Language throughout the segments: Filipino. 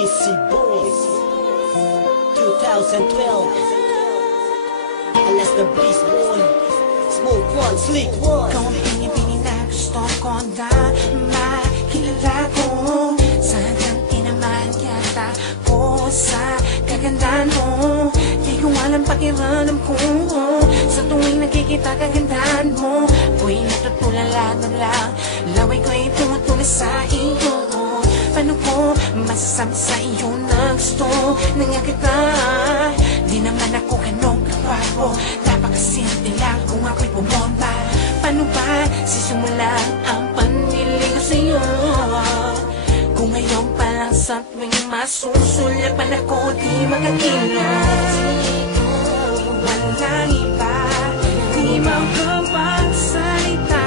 Busy Boss 2012. Alas the Bliss Boy, Smoke One, Slick One. Ikaw ang pinipili na gusto ko na makilala ko. Sadyang tinaman yata ko sa kagandahan mo. Di ko alam pakiramdam ko sa tuwing nakikita kagandahan mo. Ako'y natutulala na lang, laway ko'y tumutuloy sa iyo. Paano ko masasama sa iyo na gusto na nga kita? Di naman ako ganong kakwapo, napakasimple lang kung ako'y bumomba. Paano ba sisimulan ang paniligaw sa'yo? Kung ngayon pa lang sa tuwing masusulyapan ako, di makakilos. Walang iba, di makapagsalita,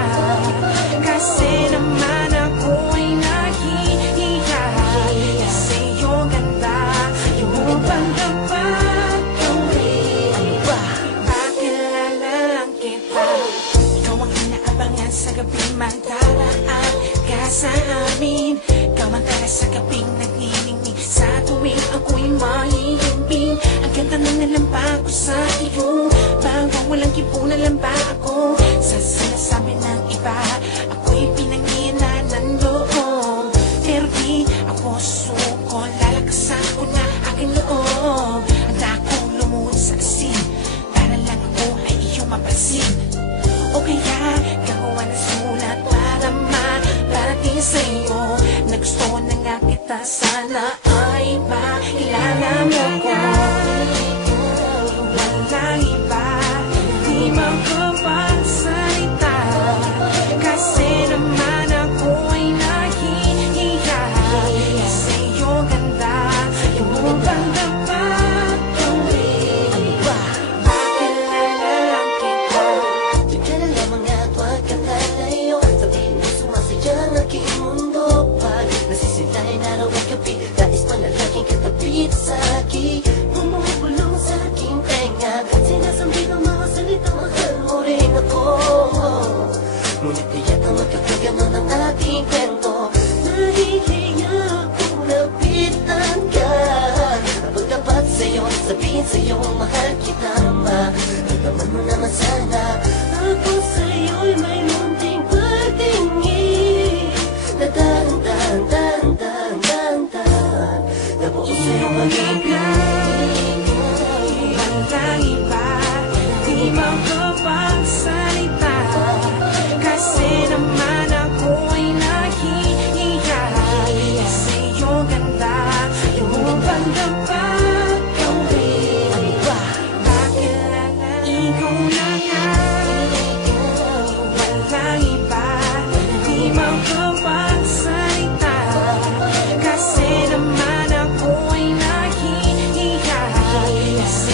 kasi naman ako'y nahihiya sa iyong ganda, yung pagdapat gawin. Pakilala lang kita, ikaw ang inaabangan sa gabing magdaraan ka sa amin. Ikaw ang tara sa gabing nagniningning sa tuwing ako'y mahihimbing. Ang ganda na nalampa ko sa iyo, bawang walang kipunan lang ba ako sa sinasabi ng iba? Ako'y pinanginan ng loob, pero di ako suko, lalakasan ko na aking loob. Handa akong lumuhod sa asin para lang ako ay iyong mapansin. O kaya gagawa ng sulat para maparating sa'yo na gusto na nga kita, sana ay makilala mo ko. Walang iba, di makapagsalita, kasi naman ako'y nahihiya sa iyong ganda, yung pagdapat gawin. Pakilala lang kita. Di ka na lamang at huwag ka lalayo, sabihin mo sumasaya ang aking mundo. Pag nasisilahin araw at gabi, nais panalaging katabi sa akin. Bumubulong sa aking tenga, sinasabi ng mga salita, mahal mo rin ako. Ngunit kaya't ang magkakaganon ang ating kwento, nahihiya kung lapitan ka. Kapag tapat sa'yo, sabihin sa'yo, mahal kita, maramdaman mo naman sana. Ako sa'yo'y may munting pagtingin na dahan-dahan, dahan-dahan, dahan-dahan, nabuo sa'yo magiging. Walang iba, di makapagsalita, kasi naman ako'y nahihiya sa iyong ganda, yung pagdapat gawin. Pakilala, ikaw na nga. Walang iba, di makapagsalita, kasi naman ako'y nahihiya sa